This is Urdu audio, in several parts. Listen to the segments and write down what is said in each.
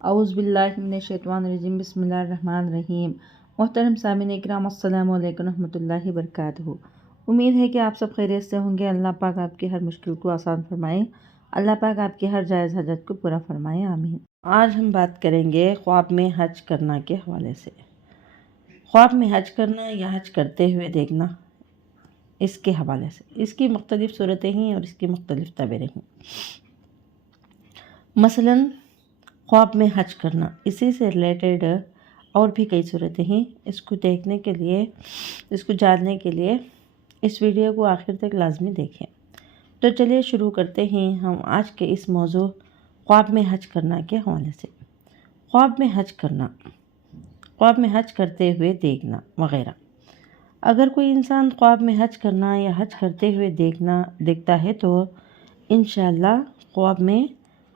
اعوذ باللہ من الشیطان الرجیم بسم اللہ الرحمن الرحیم۔ محترم سامعین اکرام، السلام علیکم ورحمۃ اللہ وبرکاتہ۔ امید ہے کہ آپ سب خیریت سے ہوں گے۔ اللہ پاک آپ کی ہر مشکل کو آسان فرمائے، اللہ پاک آپ کی ہر جائز حاجت کو پورا فرمائے، آمین۔ آج ہم بات کریں گے خواب میں حج کرنا کے حوالے سے۔ خواب میں حج کرنا یا حج کرتے ہوئے دیکھنا، اس کے حوالے سے اس کی مختلف صورتیں ہیں اور اس کی مختلف تعبیریں ہیں۔ مثلاً خواب میں حج کرنا، اسی سے ریلیٹڈ اور بھی کئی صورتیں ہیں۔ اس کو دیکھنے کے لیے، اس کو جاننے کے لیے اس ویڈیو کو آخر تک لازمی دیکھیں۔ تو چلیے شروع کرتے ہیں ہم آج کے اس موضوع خواب میں حج کرنا کے حوالے سے۔ خواب میں حج کرنا، خواب میں حج کرتے ہوئے دیکھنا وغیرہ۔ اگر کوئی انسان خواب میں حج کرنا یا حج کرتے ہوئے دیکھتا ہے تو انشاءاللہ خواب میں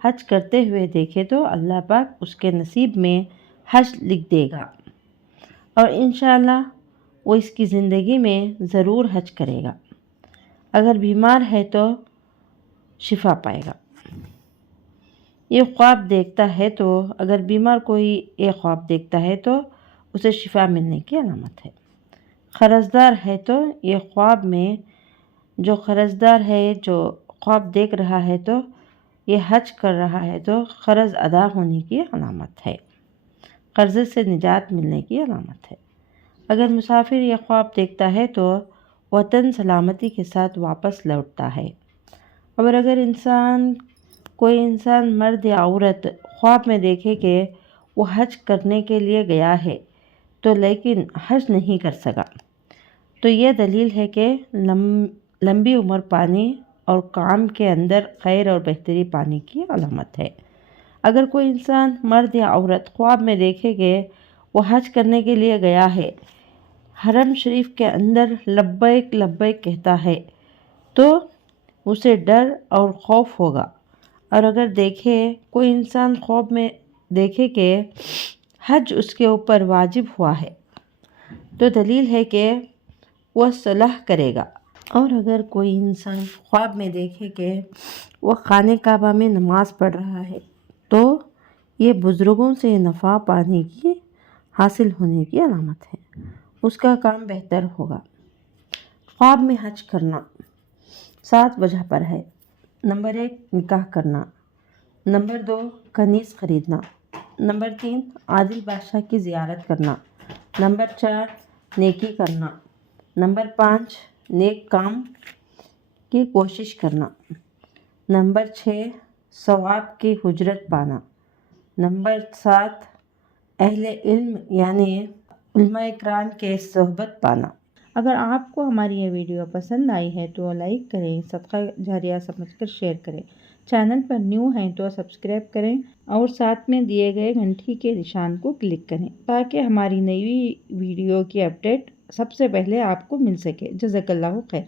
حج کرتے ہوئے دیکھے تو اللہ پاک اس کے نصیب میں حج لکھ دے گا، اور انشاءاللہ وہ اس کی زندگی میں ضرور حج کرے گا۔ اگر بیمار ہے تو شفا پائے گا۔ یہ خواب دیکھتا ہے تو اگر بیمار کوئی یہ خواب دیکھتا ہے تو اسے شفا ملنے کی علامت ہے۔ قرضدار ہے تو یہ خواب میں جو قرضدار ہے، جو خواب دیکھ رہا ہے تو یہ حج کر رہا ہے تو قرض ادا ہونے کی علامت ہے، قرض سے نجات ملنے کی علامت ہے۔ اگر مسافر یہ خواب دیکھتا ہے تو وطن سلامتی کے ساتھ واپس لوٹتا ہے۔ اور اگر کوئی انسان مرد یا عورت خواب میں دیکھے کہ وہ حج کرنے کے لیے گیا ہے تو لیکن حج نہیں کر سکا، تو یہ دلیل ہے کہ لمبی عمر پانے اور کام کے اندر خیر اور بہتری پانے کی علامت ہے۔ اگر کوئی انسان مرد یا عورت خواب میں دیکھے کہ وہ حج کرنے کے لیے گیا ہے، حرم شریف کے اندر لبیک لبیک کہتا ہے تو اسے ڈر اور خوف ہوگا۔ اور اگر کوئی انسان خواب میں دیکھے کہ حج اس کے اوپر واجب ہوا ہے تو دلیل ہے کہ وہ صلح کرے گا۔ اور اگر کوئی انسان خواب میں دیکھے کہ وہ خانہ کعبہ میں نماز پڑھ رہا ہے تو یہ بزرگوں سے نفع پانے کی حاصل ہونے کی علامت ہے، اس کا کام بہتر ہوگا۔ خواب میں حج کرنا 7 وجہ پر ہے۔ نمبر 1 نکاح کرنا، نمبر 2 کنیز خریدنا، نمبر 3 عادل بادشاہ کی زیارت کرنا، نمبر 4 نیکی کرنا، نمبر 5 نیک کام کی کوشش کرنا، نمبر 6 ثواب کی اجرت پانا، نمبر 7 اہل علم یعنی علماء کرام کے صحبت پانا۔ اگر آپ کو ہماری یہ ویڈیو پسند آئی ہے تو لائک کریں، صدقہ جاریہ سمجھ کر شیئر کریں، چینل پر نیو ہیں تو سبسکرائب کریں اور ساتھ میں دیے گئے گھنٹی کے نشان کو کلک کریں تاکہ ہماری نئی ویڈیو کی اپڈیٹ سب سے پہلے آپ کو مل سکے۔ جزاک اللہ خیر۔